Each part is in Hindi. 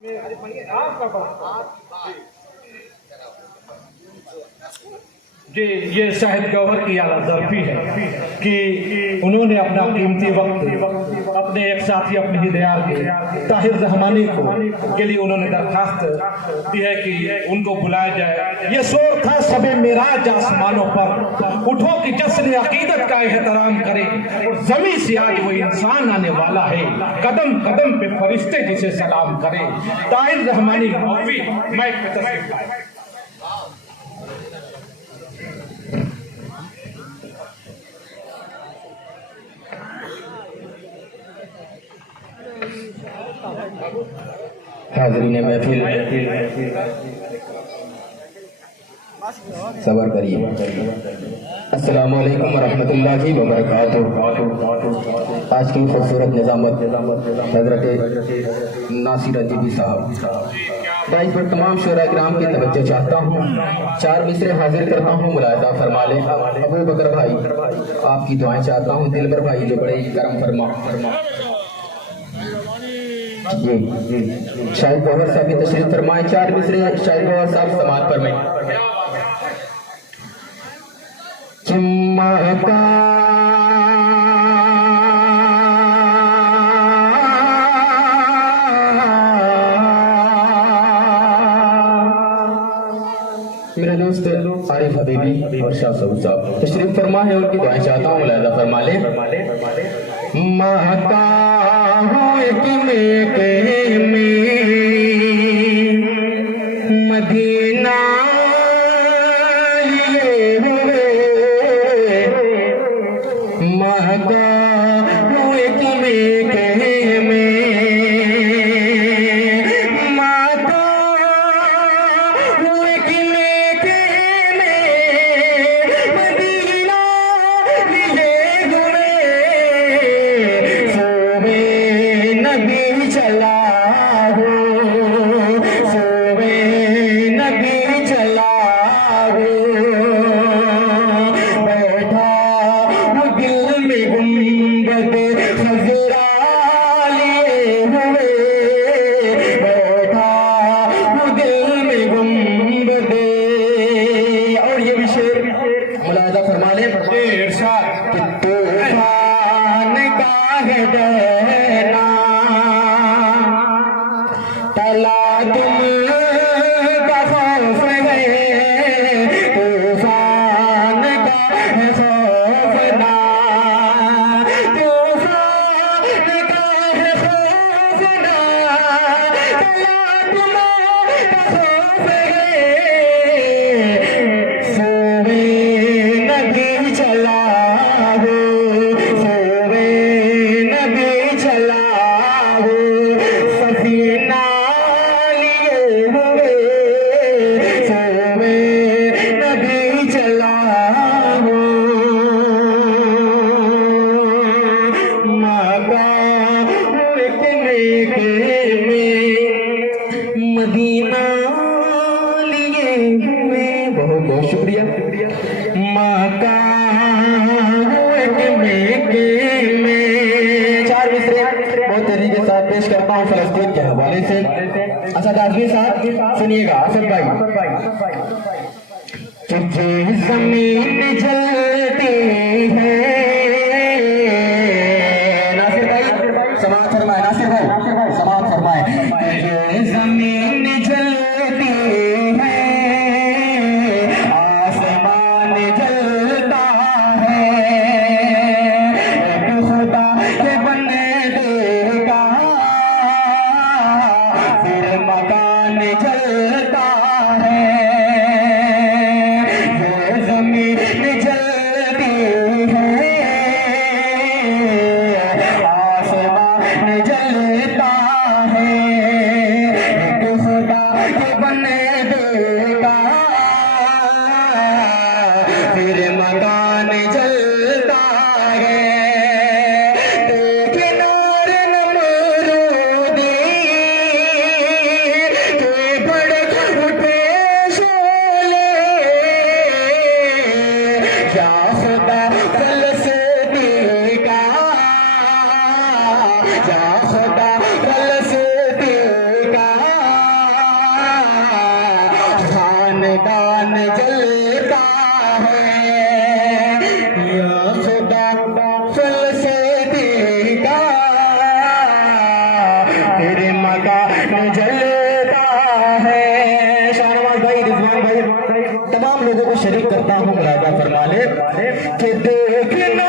जी, ये शाहिद गौहर की आला-ज़र्फ़ी है कि उन्होंने अपना कीमती वक्त अपने एक साथी अपने हिदायत के ताहिर रहमानी को के लिए उन्होंने दरखास्त दी है कि उनको बुलाया जाए। ये शोर था सबे मेराज आसमानों पर, उठो कि जश्न अकीदत का एहतराम करे, और ज़मीं से आज वो इंसान आने वाला है, कदम कदम पे फरिश्ते जिसे सलाम करे। ताहिर रहमानी मौलवी माइक पे तशरीफ लाए। हाज़रीन महफिल सबर करिए। अस्सलामु अलैकुम वरहमतुल्लाहि वबरकातुहू। आज की खूबसूरत निज़ामत हज़रत नासिर अजीबी साहब इस पर तमाम शोरा-ए-किराम की तवज्जो चाहता हूँ। चार मिसरे हाजिर करता हूँ, मुलाहिज़ा फरमा लें। अबू बकर भाई आपकी दुआएं चाहता हूँ। दिलबर भाई जो बड़े करम फरमा जी शाहिद गौहर साहब की तशरीफ फरमाए। चार मिसरे शाहिद गौहर साहब समाज पर में चिम्मका मेरे दोस्त आरिफ हबीबी और शाह सबूत साहब तशरीफ फरमा है, उनकी दुआएं चाहता हूँ, मुलाहिज़ा फरमा ले। महता हूँ एक मेके में मदीना लिए हुए, महता हूँ एक मेके में महता हूँ एक मेके में मदीना लिए हुए, सोवे नबी चला हो, सोवे नबी चला हो, बैठा हूँ दिल में गुंबद खज़रा लिए हुए, बैठा हूँ दिल में गुंबद। और ये भी शेर मुलाहिज़ा फरमा लें। इरशाद कि तूफान का है देना तला तुम का खौफ है, तूफान का है खौफ ना, तूफान का है खौफ ना, तला तुम का खौफ है, सोवे नबी चला हो, सोवे नबी चला हो, सफीना लिए हुए, सोवे नबी चला हो, माता एक मेके में मदीना लिए हुए। बहुत बहुत शुक्रिया। माता एक मेके में चार मिसरे बहुत तेजी के साथ पेश करता हूँ फलस्तीन के हवाले से। असद आजमी साहब सुनिएगा। असद भाई तुझे जमीन जलती है, नासिर भाई समाअत फरमाए, नासिर भाई समाअत फरमाए। तुझे जमीन जलती है, आसमान जलता है, एक खुदा के बनने का फिर मकान जलता है, ये जमीन जलती है, आसमान जलता है, एक खुदा के बनने का फिर मकान जलता है। देखे नार नमरूदी के भड़क उठे शोले, क्या खुदा फलस्तीन का, क्या खुदा फलस्तीन का जलता है। शाहनवाज भाई, रिजवान भाई, तमाम लोगों को शरीक करता हूँ मुलाजा फरमा ले कि देखना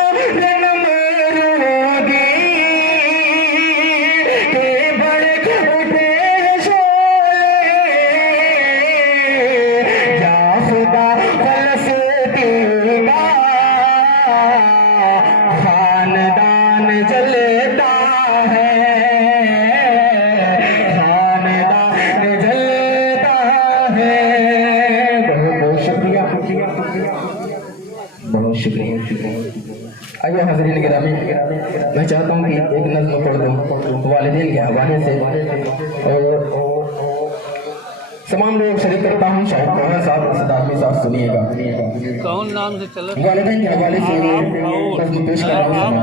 बहुत शुक्रिया। आइए हाज़रीन गिरामी, मैं चाहता हूँ कि एक नज़्म पढ़ दूँ वालिदैन के हवाले से और तमाम लोग शरीक करता हूँ। शायद कौन साहब सदामी साहब सुनिएगा। कौन नाम से चल वालिदैन के हवाले से नज़्म पेश कर रहा हूँ।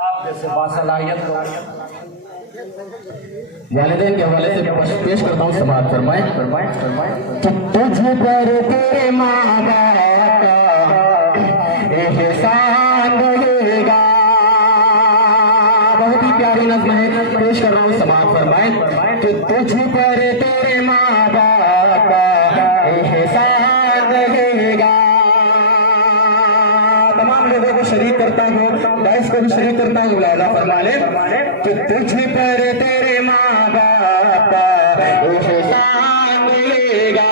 आप जैसे बासलाहियत को वालिदैन के हवाले से पेश करता हूँ। समाअत फरमाएं। कि तुझ पर तेरे माँ बाप का एहसान रहेगा। बहुत ही प्यारी नज़्म है, पेश कर रहा हूँ। समाअत फरमाएं। कि तुझ पर तेरे माँ बाप का एहसान रहेगा। तमाम लोगों को शरीक करता हूँ, दाइस को भी शरीक करता हूँ। मुलाजा फरमा ले कि तुझ पर तेरे माँ बाप का एहसान मिलेगा।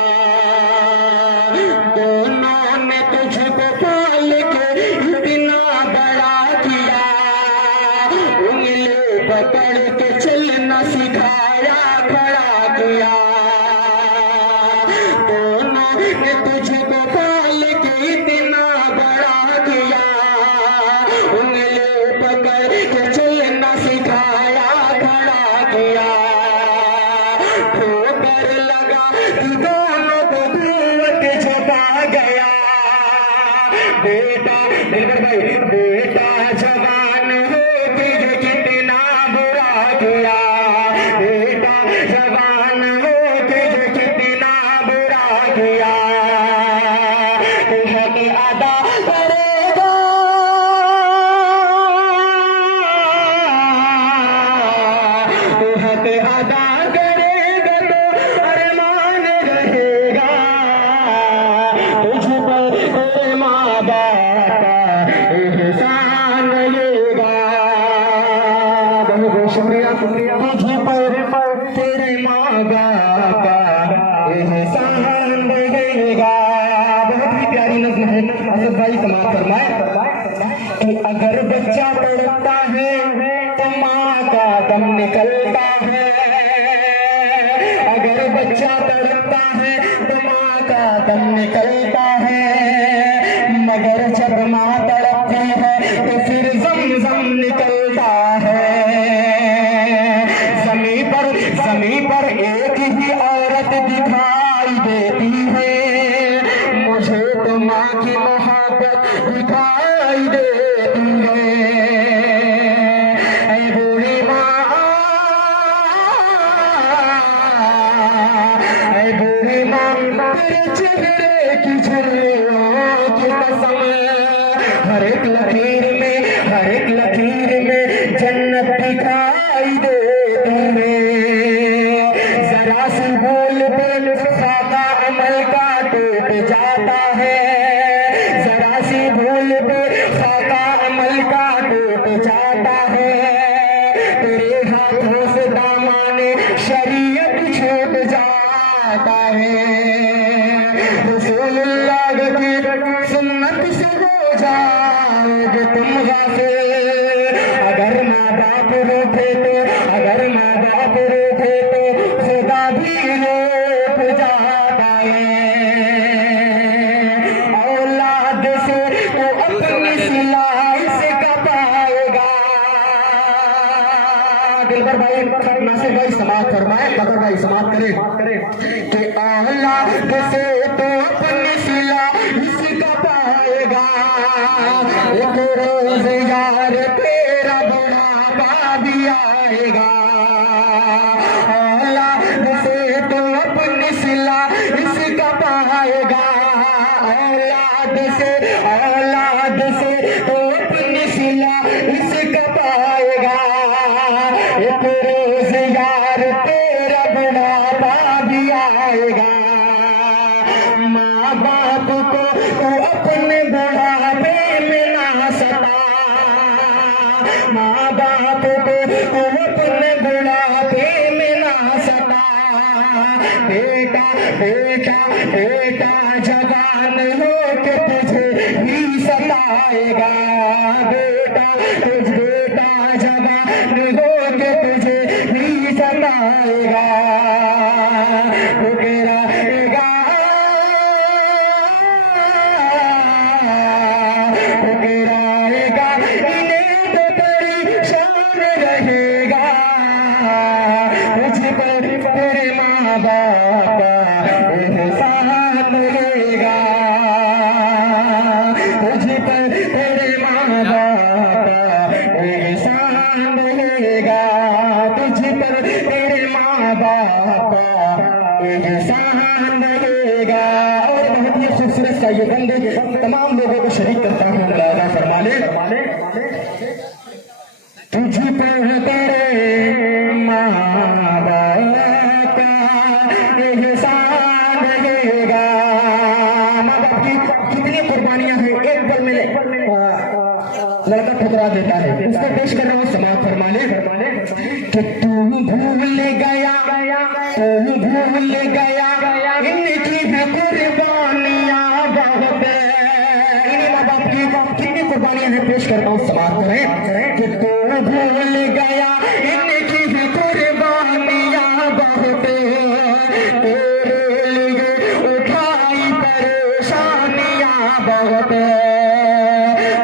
दोनों ने तुझको पाल के इतना बड़ा किया, उंगली पकड़ के चलना सिखाया, खड़ा किया। दोनों ने तुझको पाल के इतना बड़ा किया, उंगली पकड़ के चलना सिखाया, खड़ा किया। ठोकर लगा दोनों को कुव्वत झुका गया। बेटा दिलबर भाई, बेटा जवान होके जो कितना बुरा किया, बेटा जवान होके जो कितना बुरा किया। हक अदा करेगा, हक अदा करेगा तो अरमान रहेगा। तुझ पर तेरे माँ बाप का एहसान रहेगा। बहुत बहुत शुक्रिया। तुझ पर तेरे माँ बाप का एहसान रहेगा। बहुत ही प्यारी नज़्म है। असद भाई समाअत फरमाए कि अगर बच्चा तड़पता है तो माँ का दम निकलता है। अगर बच्चा तड़पता है तो माँ का दम निकलता है, मगर जब माँ तड़पती है तो फिर ज़म-ज़म निकलता है। ज़मीं पर एक ही औरत दिखाई देती है, मुझे तो माँ की मोहब्बत दिखाई देती है। ऐ बूढ़ी माँ, ऐ बूढ़ी माँ, तेरे चेहरे की झुर्रियों की कसम, हर एक लकीर में जन्नत दिखाई देती है। जरा सी भूल पे सादा अमल का टूट जाता है, जरा सी भूल पे सादा अमल का टूट जाता है। तेरे हाथों से दामाने शरीयत छूट जाता है। रसूलुल्लाह की सुन्नत से हो जाओगे तुम गाफिल। अगर माँ बाप रूठे तो खुदा भी रूठ जाता है। औलाद से तो अपनी सिलाई से कपाएगा। दिलबर भाई, नासिर भाई समाअत फरमाए, बकर भाई समाअत करें कि औलाद से तो अपनी सिलाई से कपाएगा। एक रोज यार तेरा बुढ़ापा भी आएगा। औलाद से तो अपनी सिला इसका पाएगा। औलाद से तो अपनी सिला इसका पाएगा। एक रोज यार तेरा बुढ़ापा भी आएगा। माँ बाप को तो अपने बुढ़ापे में ना सता। माँ बाप को तो अपने बुढ़ापे में ना सता। बेटा बेटा बेटा जवान हो के तुझे भी सताएगा। बेटा बेटा जवान हो के तुझे भी सताएगा। गिराएगा गिराएगा इन्हें तो परेशान रहेगा। तुझ पर तेरे माँ बाप एहसान रहेगा। तुझ पर तेरे माँ बाप एहसान रहेगा। तुझ पर तेरे माँ बाप एहसान रहेगा। और बहुत ही खूबसूरत सा ये बंदे तमाम लोगों को शरीक करता हूँ। मुलाजा फरमा ले। तुझ पर तेरे माँ बाप का एहसान रहेगा। माँ बाप की कितनी कुर्बानियां हैं। एक पल में लड़का ठुकरा देता है। उसको पेश कर रहा हूँ। समाप्त फरमा ले कि तू भूल गया इनकी भी कुर्बानियां बहुत है। इन्हीं माँ बाप की कितनी कुर्बानियां हैं। पेश करता हूँ। समाप्त करें कि तू भूल गया इनकी भी कुर्बानियां बहुत है। तेरे लिए उठाई परेशानियां बहुत है।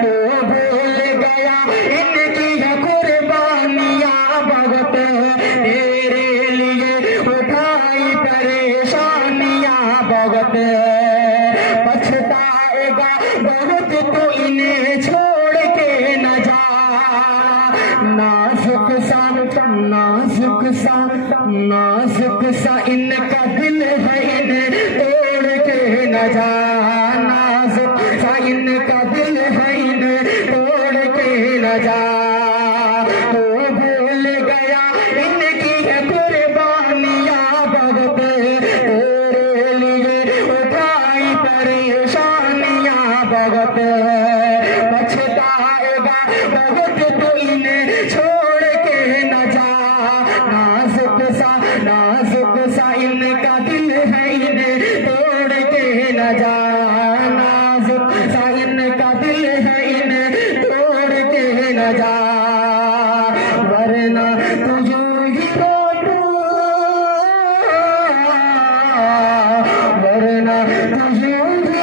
तू भूल गया इनकी भी कुर्बानियां बहुत है। तेरे लिए उठाई परेशानियां बहुत है। पछताएगा बहुत तो इन्हें छोड़ के न जा। नाजुक सा इनका दिल है इन्हें तोड़ के न जा। नाजुक सा इनका दिल है इन्हें तोड़ के न जा। तो भूल गया इनकी है कुर्बानियां बहुत। तेरे लिए उठाई परेशानियां बहुत। पछताएगा बहुत तो इन्हें छोड़ के न जा। नाजुक सा इनका दिल है इन्हें तोड़ के न जा। नाजुक सा इनका दिल है इन्हें तोड़ के न जा। वरना तुझे ही वरना तुझे ही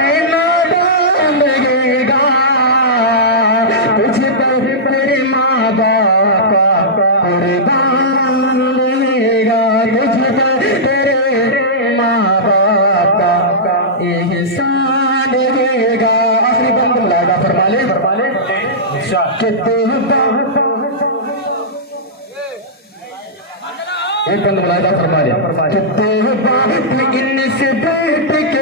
ऐना डाल लगेगा। तुझ पर तेरे माँ बाप कुर्बान रहेगा। तुझ पर तेरे माँ बाप का एहसान रहेगा। आखिरी बंद मुलाजा फरमा ले कि तू एक बंद मुलाजा फरमा ले कि तू बाप इनसे बैठ के